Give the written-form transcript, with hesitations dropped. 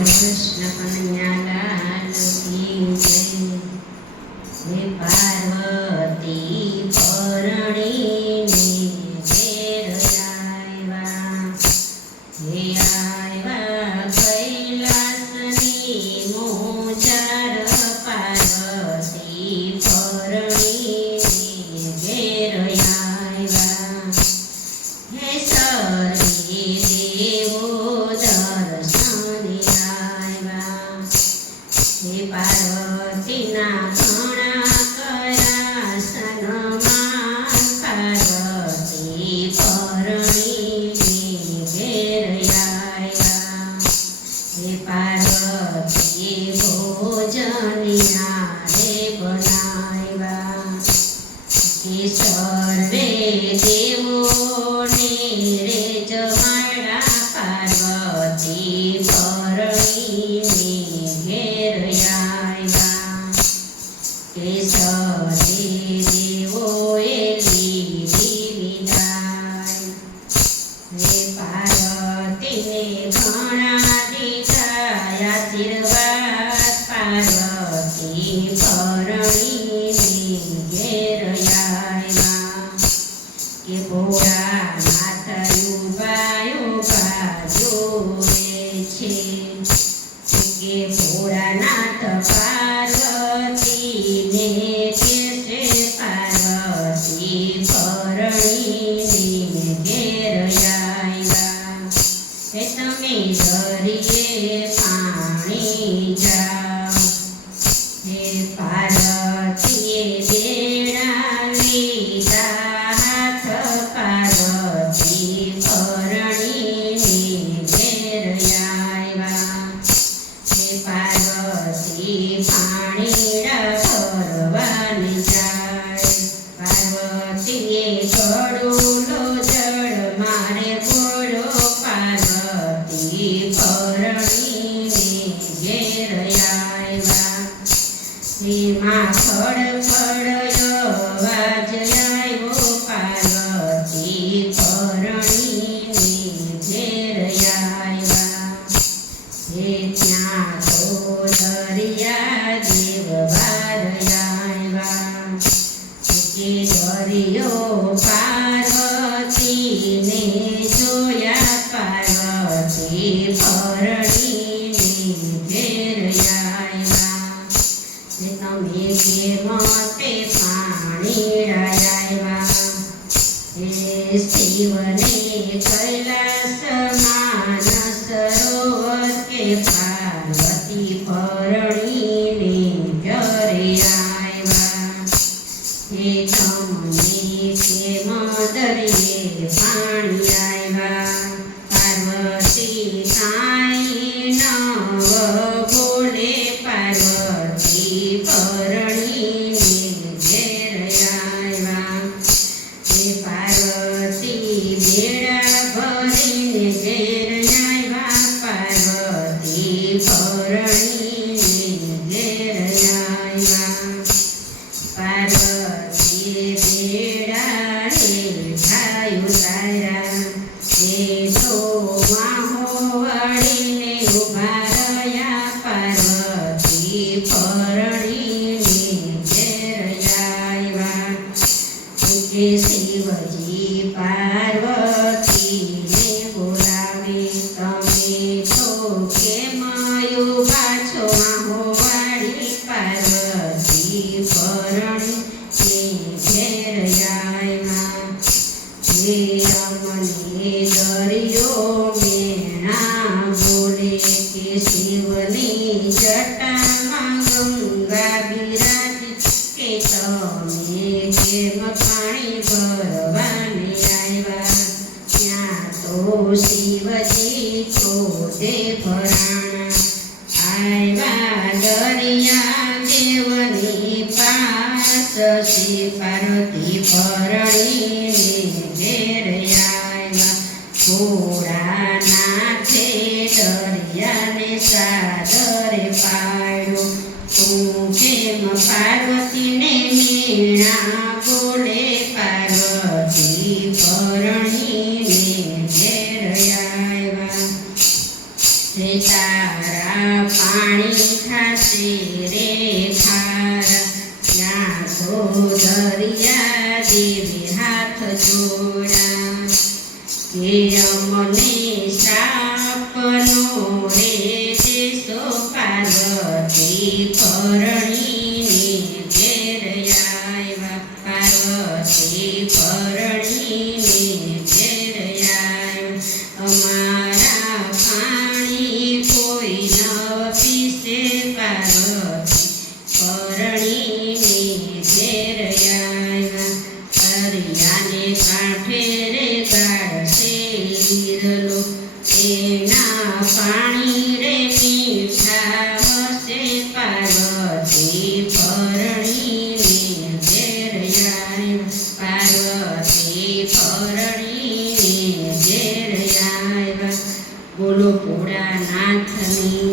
કૃષ્ણ કનૈયાલાલ કી જય. હે પાર્વતી પરણીને ઘેર આવ્યા, હે આવ્યા કૈલાસની મોજાર. પાર્વતી પરણીને ઘેર આવ્યા, હે સર્વે દેવો દર્શન આવ્યા. હે પાર્વતીના ઘણા કયા સન્માન, પાર્વતી પરણીને ઘેર આવ્યા. હે પાર્વતીએ ભોજનિયા રે બનાવ્યા, હે સર્વે દેવોને રે જમાડ્યા. પાર્વતી પરણીને ઘેર આવ્યા, હે સર્વે દેવોએ લીધી વિદાય. હે પાર્વતીને ઘણા દીધા આશીર્વાદ, પાર્વતી પરણીને ઘેર આવ્યા. કે ભોળાનાથ ઉભા ઉભા જોવે છે, કે ભોળાનાથ પાર્વતીને કહેશે. પાર્વતી પરણીને ઘેર આવ્યા, હે તમે દરિયે પાણી જાઓ. હે પાર્વતીએ બેડા લીધા હાથ, પાર્વતી પરણીને ઘેર આવ્યા. હે પાર્વતી પાણીડા ભરવાની જાય, પાર્વતીએ ઘડુલો જળ મારે બોલો. પાર્વતી પરણીને ઘેર આવ્યા, શ્રીમાં ફળ અવાજ આવ્યો. પાર્વતી પરણીને ઘેર આવ્યા, હે ત્યાં તો દરિયા દેવ બાર આવ્યા, કે દરિયો પાર્વતીને જોયા. પાર્વતી પરણીને ઘેર આવ્યા, હે તમે કેમ તે પાણી આવ્યા. હે શિવને કૈલાસમાં સરોવર, કે પાર્વતી પરણીને ઘરે આવ્યા. હે તમને કેમ દરિયે પાણી આવ્યા. પાર્વતી કાંઈ ન બોલે, પાર્વતી પરણીને ઘેર આવ્યા. હે પાર્વતી બેડા ભરીને ઘેર આવ્યા. પાર્વતી પરણીને ઘેર આવ્યા, પાર્વતીએ બેડા હેઠા ઉતાર્યા. હે તો માહો વાળીને ઉભા રહ્યા. પાર્વતી પરણીને ઘેર આવ્યા, કે શિવજી પાર્વતીને બોલાવે. તમે તો કેમ ઉભા છો માહો વાળી. પાર્વતી પરણીને ઘેર આવ્યા, હે અમને દરિયો મેણા બોલે. કે શિવની જટામાં ગંગા બિરાજી, કે તમે કેમ પાણી ભરવાને આવ્યા. ત્યાં તો શિવજી ચોદે ભરાણા આવ્યા દરિયા દેવની પાસ. શ્રી પાર્વતી પરણીને ઘેર આવ્યા, ભોળાનાથે દરિયાને સાદરે પાડ્યો. તું કેમ પાર્વતીને મીણા બોલે. પાર્વતી પરણીને ઘેર આવ્યા, તારા પાણી થાશે રે ખારા ત્યાં તો દરિયા દેવે હાથ જોડા કે અમને શ્રાપનો રે દેશો પાર્વતી પરણીને ઘેર આવ્યા પાર્વતી પરણીને ઘેર આવ્યા અમારા પાણી કોઈ ન પીસે પાર્વતી પરણીને ઘેર આવ્યા દરિયાને કાંઠે રે ગાળશે ઈરલો એના પાણી રે મીઠા હશે પાર્વતી પરણીને ઘેર આવ્યા પાર્વતી પરણીને ઘેર આવ્યા બોલો ભોળાનાથની